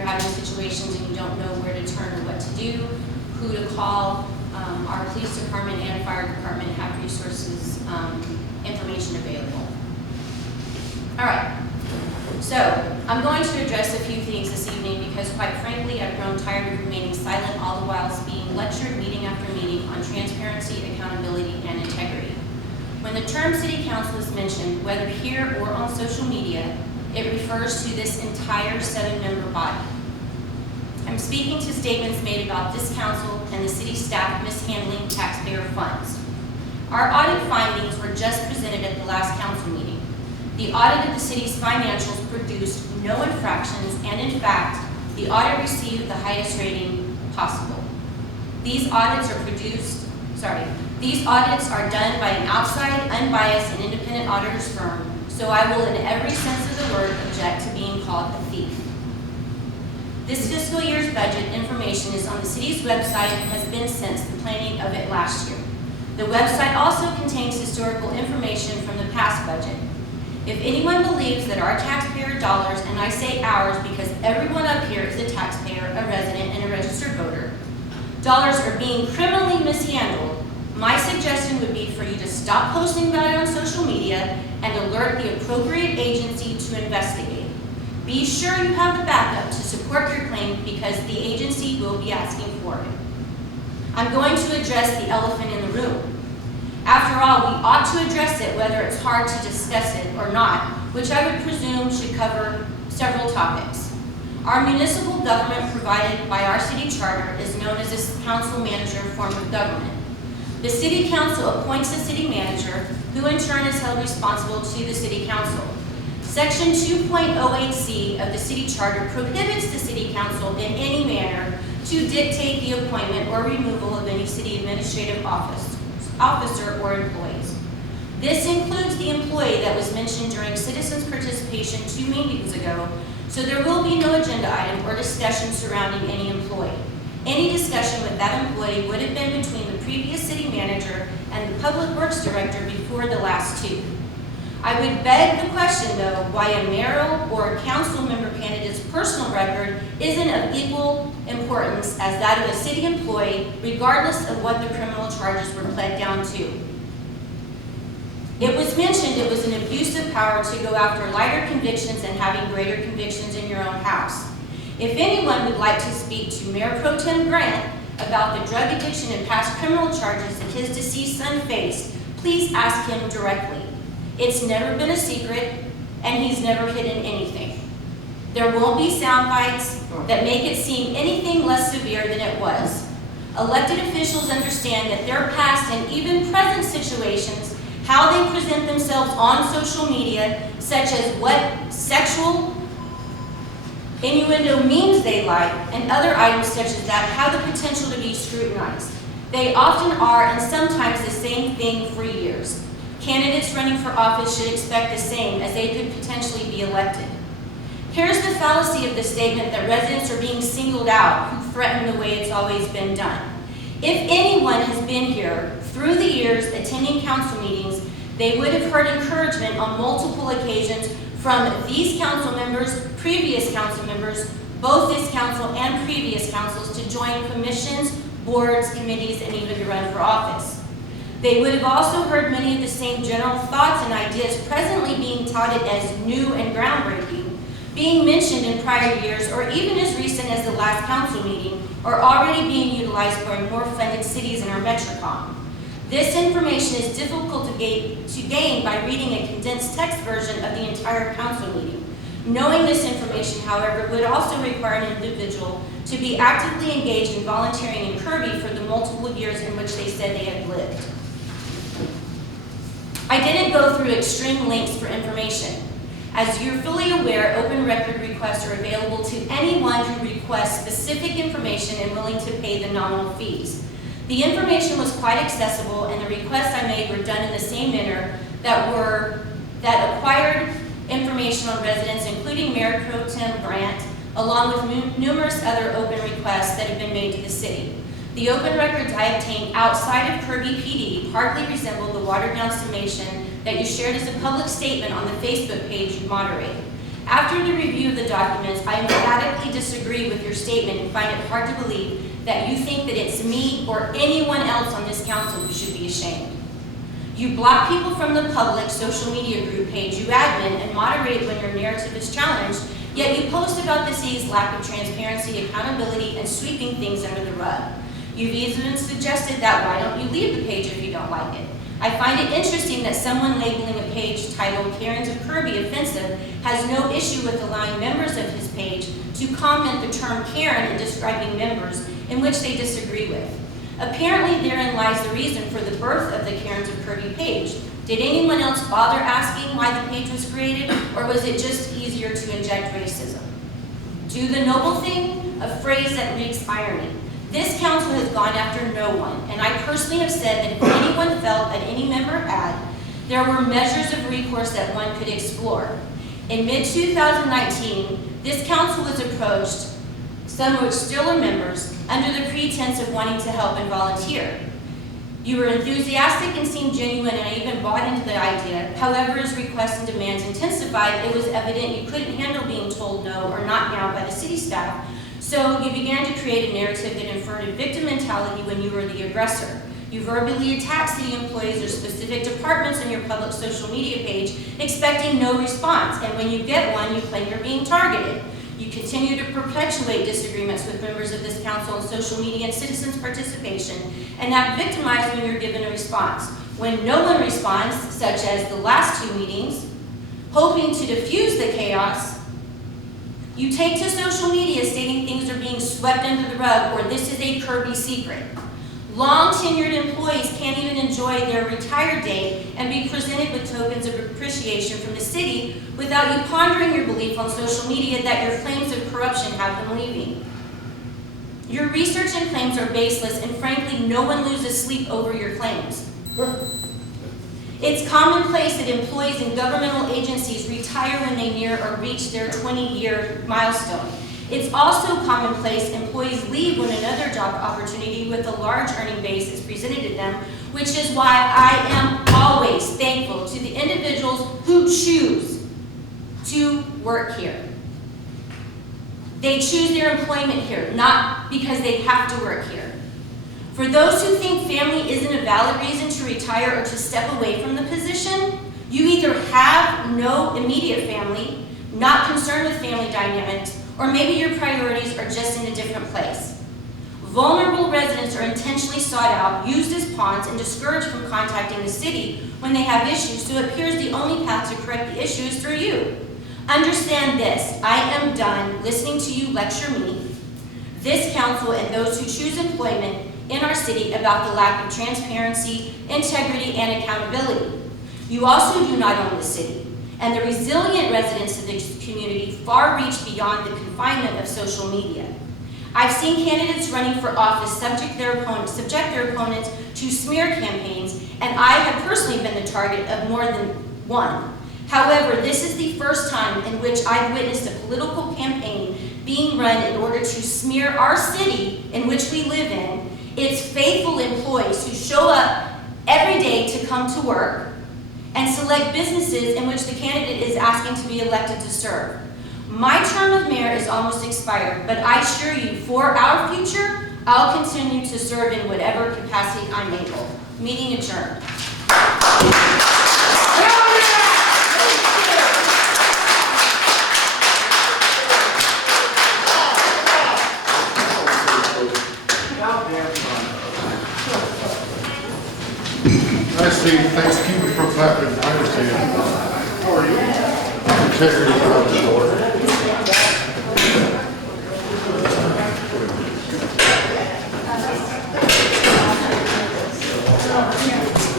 you're having situations and you don't know where to turn or what to do, who to call. Our police department and fire department have resources, information available. All right, so I'm going to address a few things this evening because quite frankly, I've grown tired of remaining silent all the while being lectured meeting after meeting on transparency, accountability, and integrity. When the term city council is mentioned, whether here or on social media, it refers to this entire 7-member body. I'm speaking to statements made about this council and the city staff mishandling taxpayer funds. Our audit findings were just presented at the last council meeting. The audit of the city's financials produced no infractions, and in fact, the audit received the highest rating possible. These audits are done by an outside, unbiased, and independent auditor's firm, so I will in every sense of the word object to being called a thief. This fiscal year's budget information is on the city's website and has been since the planning of it last year. The website also contains historical information from the past budget. If anyone believes that our taxpayer dollars, and I say ours because everyone up here is a taxpayer, a resident, and a registered voter, dollars are being criminally mishandled, my suggestion would be for you to stop posting about it on social media and alert the appropriate agency to investigate. Be sure you have the backup to support your claim because the agency will be asking for it. I'm going to address the elephant in the room. After all, we ought to address it whether it's hard to discuss it or not, which I would presume should cover several topics. Our municipal government provided by our city charter is known as a council manager form of government. The city council appoints the city manager, who in turn is held responsible to the city council. Section 2.08c of the city charter prohibits the city council in any manner to dictate the appointment or removal of any city administrative officer or employees. This includes the employee that was mentioned during citizens' participation 2 meetings ago, so there will be no agenda item or discussion surrounding any employee. Any discussion with that employee would have been between the previous city manager and the public works director before the last 2. I would beg the question, though, why a mayoral or council member candidate's personal record isn't of equal importance as that of a city employee, regardless of what the criminal charges were pled down to. It was mentioned it was an abuse of power to go after lighter convictions and having greater convictions in your own house. If anyone would like to speak to Mayor Pro Tem Grant about the drug addiction and past criminal charges that his deceased son faced, please ask him directly. It's never been a secret, and he's never hidden anything. There won't be sound bites that make it seem anything less severe than it was. Elected officials understand that their past and even present situations, how they present themselves on social media, such as what sexual innuendo memes they like, and other items such as that, have the potential to be scrutinized. They often are, and sometimes the same thing for years. Candidates running for office should expect the same, as they could potentially be elected. Here's the fallacy of the statement that residents are being singled out who threaten the way it's always been done. If anyone has been here through the years attending council meetings, they would have heard encouragement on multiple occasions from these council members, previous council members, both this council and previous councils, to join commissions, boards, committees, and even to run for office. They would have also heard many of the same general thoughts and ideas presently being touted as new and groundbreaking, being mentioned in prior years or even as recent as the last council meeting, or already being utilized by more funded cities in our Metrocom. This information is difficult to gain by reading a condensed text version of the entire council meeting. Knowing this information, however, would also require an individual to be actively engaged in volunteering in Kirby for the multiple years in which they said they had lived. I didn't go through extreme lengths for information. As you're fully aware, open record requests are available to anyone who requests specific information and willing to pay the nominal fees. The information was quite accessible, and the requests I made were done in the same manner that acquired information on residents, including Mayor Pro Tem Grant, along with numerous other open requests that have been made to the city. The open records I obtained outside of Kirby PD hardly resemble the watered-down summation that you shared as a public statement on the Facebook page you moderated. After the review of the documents, I emphatically disagree with your statement and find it hard to believe that you think that it's me or anyone else on this council who should be ashamed. You block people from the public social media group page you admin and moderate when your narrative is challenged, yet you post about the city's lack of transparency, accountability, and sweeping things under the rug. You've even suggested that why don't you leave the page if you don't like it. I find it interesting that someone labeling a page titled Karens of Kirby offensive has no issue with allowing members of his page to comment the term Karen in describing members in which they disagree with. Apparently, therein lies the reason for the birth of the Karens of Kirby page. Did anyone else bother asking why the page was created, or was it just easier to inject racism? Do the noble thing, a phrase that reeks irony. This council has gone after no one, and I personally have said that if anyone felt that any member had, there were measures of recourse that one could explore. In mid-2019, this council was approached, some of which still are members, under the pretense of wanting to help and volunteer. You were enthusiastic and seemed genuine, and I even bought into the idea. However, as requests and demands intensified, it was evident you couldn't handle being told no or not now by the city staff, so you began to create a narrative that inferred a victim mentality when you were the aggressor. You verbally attack city employees or specific departments on your public social media page, expecting no response, and when you get one, you claim you're being targeted. You continue to perpetuate disagreements with members of this council on social media and citizens' participation, and act victimized when you're given a response. When no one responds, such as the last 2 meetings, hoping to diffuse the chaos, you take to social media stating things are being swept under the rug or this is a Kirby secret. Long-tenured employees can't even enjoy their retired day and be presented with tokens of appreciation from the city without you pondering your belief on social media that your claims of corruption have them leaving. Your research and claims are baseless, and frankly, no one loses sleep over your claims. It's commonplace that employees in governmental agencies retire when they near or reach their 20-year milestone. It's also commonplace employees leave when another job opportunity with a large earning base is presented to them, which is why I am always thankful to the individuals who choose to work here. They choose their employment here, not because they have to work here. For those who think family isn't a valid reason to retire or to step away from the position, you either have no immediate family, not concerned with family dynamics, or maybe your priorities are just in a different place. Vulnerable residents are intentionally sought out, used as pawns, and discouraged from contacting the city when they have issues, so it appears the only path to correct the issue is through you. Understand this, I am done listening to you lecture me, this council, and those who choose employment in our city about the lack of transparency, integrity, and accountability. You also do not own the city, and the resilient residents of the community far reach beyond the confinement of social media. I've seen candidates running for office subject their opponents to smear campaigns, and I have personally been the target of more than one. However, this is the first time in which I've witnessed a political campaign being run in order to smear our city in which we live in, its faithful employees who show up every day to come to work, and select businesses in which the candidate is asking to be elected to serve. My term of mayor is almost expired, but I assure you, for our future, I'll continue to serve in whatever capacity I'm able. Meeting adjourned. I see. Thanks, keep it for clapping. I understand. How are you? Integrity.